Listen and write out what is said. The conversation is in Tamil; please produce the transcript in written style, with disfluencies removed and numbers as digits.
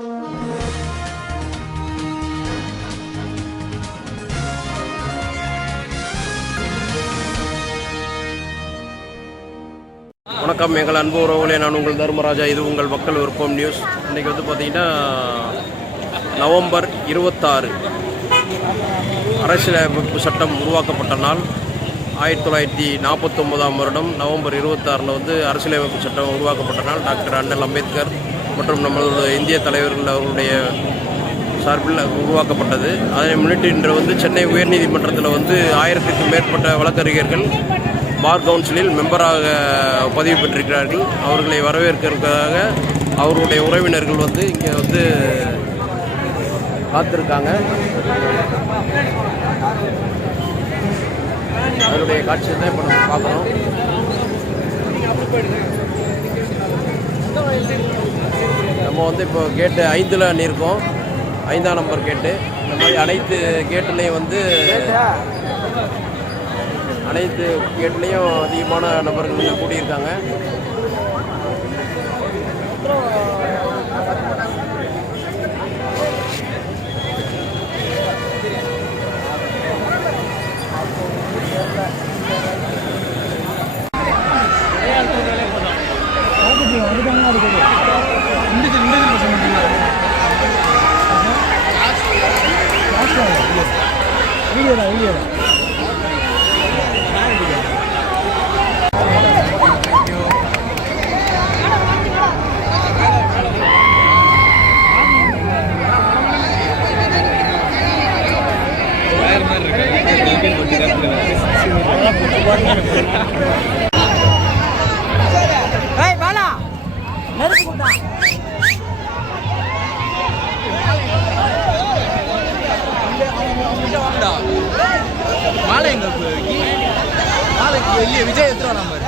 வணக்கம் எங்கள் அன்பு உறவுகளே, நான் உங்கள் தர்மராஜா. இது உங்கள் மக்கள் விருப்பம் நியூஸ். இன்றைக்கி வந்து பார்த்திங்கன்னா நவம்பர் 26 அரசியலமைப்பு சட்டம் உருவாக்கப்பட்ட நாள். 1949ஆம் வருடம் நவம்பர் 26 வந்து அரசியலமைப்பு சட்டம் உருவாக்கப்பட்ட நாள். டாக்டர் அண்ணல் அம்பேத்கர் மற்றும் நம்மளோட இந்திய தலைவர்கள் அவர்களுடைய சார்பில் உருவாக்கப்பட்டது. அதனை முன்னிட்டு இன்று வந்து சென்னை உயர்நீதிமன்றத்தில் வந்து 1000க்கும் மேற்பட்ட வழக்கறிஞர்கள் பார் கவுன்சிலில் மெம்பராக பதிவு பெற்றிருக்கிறார்கள். அவர்களை வரவேற்கிறதுக்காக அவருடைய உறவினர்கள் வந்து இங்கே வந்து காத்திருக்காங்க. அவருடைய காட்சியை தான் இப்போ நம்ம பார்க்குறோம். நம்ம வந்து இப்போ கேட்டு 5ல் இருக்கோம். 5ஆம் நம்பர் கேட்டு. இந்த மாதிரி அனைத்து கேட்டுலேயும் வந்து அதிகமான நபர்கள் கூடியிருக்காங்க. மாலை எங்க விஜய் எத்தனை நம்பர்